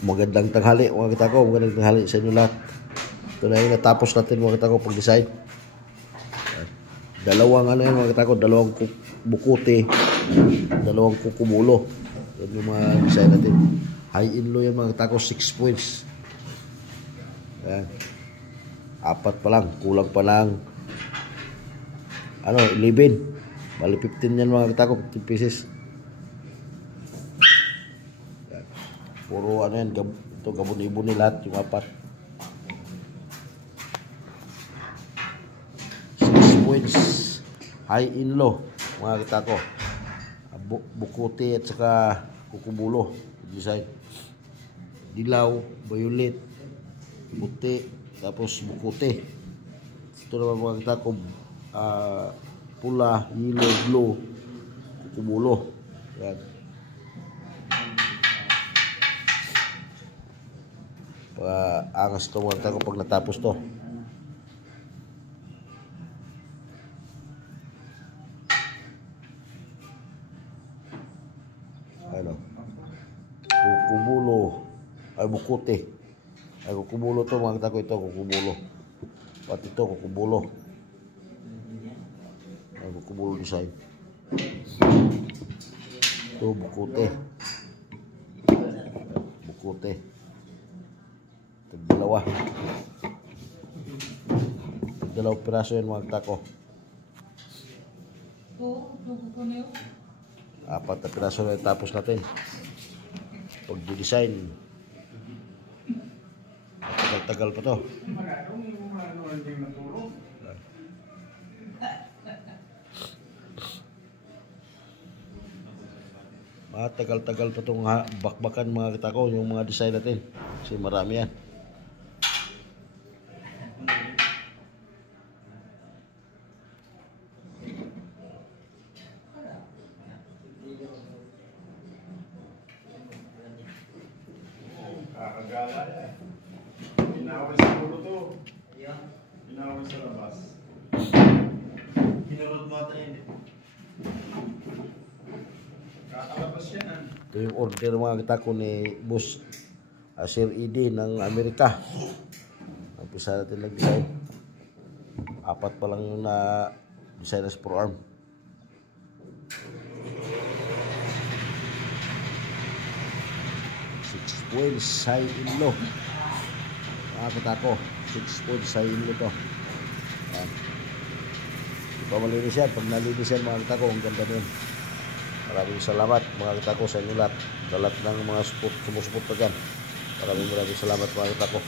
Magandang tanghali mga kita ko, magandang tanghali sa inyo lahat. Ito na yung natapos natin mga kita ko pag-design. Dalawang ano yan mga kita ko, dalawang bukuti, dalawang kukumulo. Yan yung mga design natin. High in low yan mga kita ko, 6 points. Yan. 4 pa lang, kulang pa lang 11. Bali 15 yan mga kita ko, 15 pieces. Puro ano yan, ito gabon-ibon lahat yung 4. 6 points, high in low mga kita ko. Bukuti at saka kukubulo design. Dilaw, violet, puti, tapos bukuti. Ito naman mga kita ko, pula, yellow, blue, kukubulo. Yan. Angas ito mga kita ko pag natapos to. Ano? Kukubulo. Ay bukuti. Ay kukubulo to mga kita ko, ito kukubulo. Pati ito kukubulo. Ay kukubulo design. Ito bukuti. Bukuti. Dalawang piraso yan mga kita ko. 4 na piraso na tapos natin pag-design. Tagal pa to. Tagal-tagal pa itong bakbakan mga kita ko, yung mga design natin kasi marami yan. Inaway sa ulo to. Inaway sa labas. Kinurot mo ito yun. Kakalabas yan. Ito yung order mga kita ko ni Boss Sir ED ng Amerika. Umpisa natin nag-design. 4 pa lang yung na-designers pro arm. 6 points high in low. Kita ko 6 points high in low to. Yan. Ito malinis yan. Pag nalinis yan mga kita ko, ang ganda nun. Maraming salamat mga kita ko sa inyo lahat. Sa lahat ng mga sumusuport pa dyan. Maraming salamat mga kita ko.